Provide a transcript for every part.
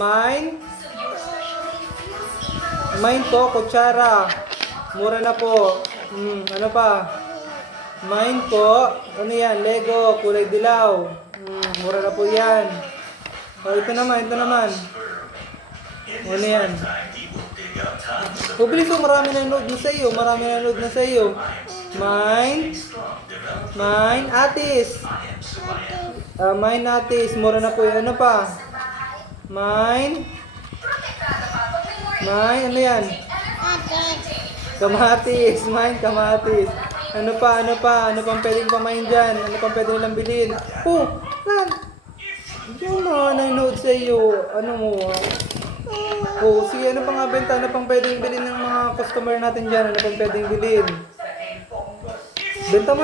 Mine. Mine po, kutsara. Mura na po. Ano pa? Mine po. Ano yan? Lego, kulay dilaw. Mura na po yan. O, ito naman. Ano yan? Bilis mo, marami na load na sa iyo. Mine, Atis. Mine, Atis. Mura na po yan. Ano pa? Mine, ano yan? Kamatis. Mine, kamatis. Ano pa? Ano pang pwedeng pamain dyan? Ano pang pwedeng nilang bilhin? Lan! Yung mga nanood sa iyo, ano mo? Sige, ano pang benta? Ano pang pwedeng bilhin ng mga customer natin dyan? Ano pang pwedeng bilhin? Benta mo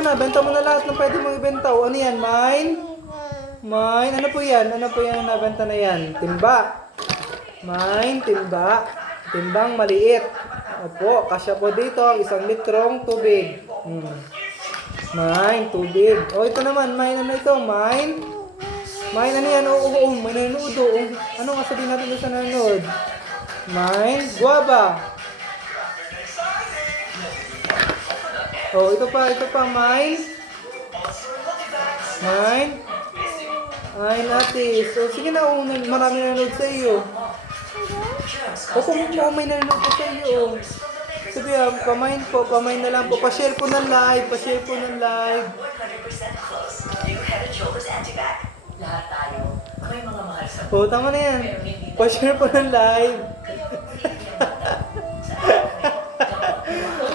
na lahat ng pwede mong ibenta. Ano yan? Mine? Ano po yan? Ano po yan na nabenta na yan? Timba. Mine, timba. Timbang maliit. Opo, kasya po dito ang 1 litrong tubig. Mine, tubig. Ito naman, mine ano ito? Mine, ano yan? May nanonood. Ano nga sabihin natin doon sa nanonood? Mine, guava. Ito pa, mine. Ay, Atis. Sige na, marami nanonood sa iyo. May nanonood po sa iyo. Sabi pamain na lang po. Pa-share po ng live. Lahat tayo, may mga mahal sa Tama na yan. Pa-share po ng live.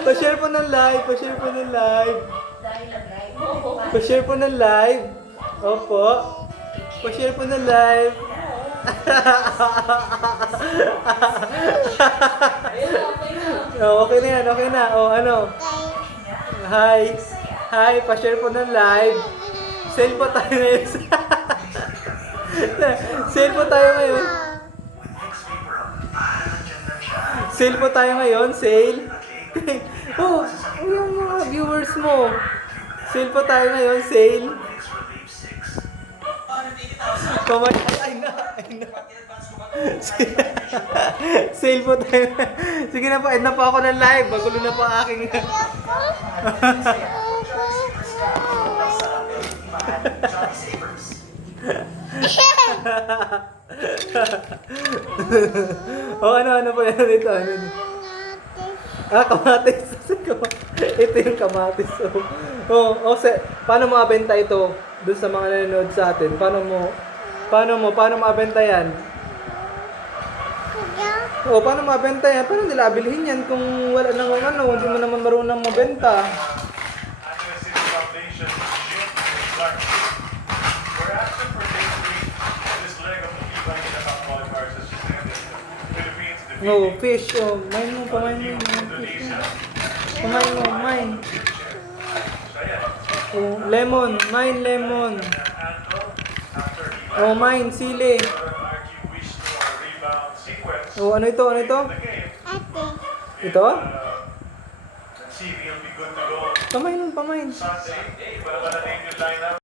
Pa-share po ng live. Pa-share po ng live. Opo. Pa-share po ng live. Okay na. Ano? Hi, pa-share po ng live. Sale po tayo ngayon. Sale po tayo ngayon. Yung mga viewers mo. Sale po tayo ngayon, sale. Ay na. Sale po tayo. Sige na po, end na po ako ng live. Bagulo na po aking... ano po yan dito? Kamatis. Ito yung kamatis. Paano mabenta ito doon sa mga nanonood sa atin? Paano mabenta yan? Paano mabenta yan? Paano nila bilhin yan kung wala nang hindi mo naman marunong mabenta? Fish. Pamain mo. Lemon. Lemon. Mine, sili. Ano ito? Ate. Ito? Pamain.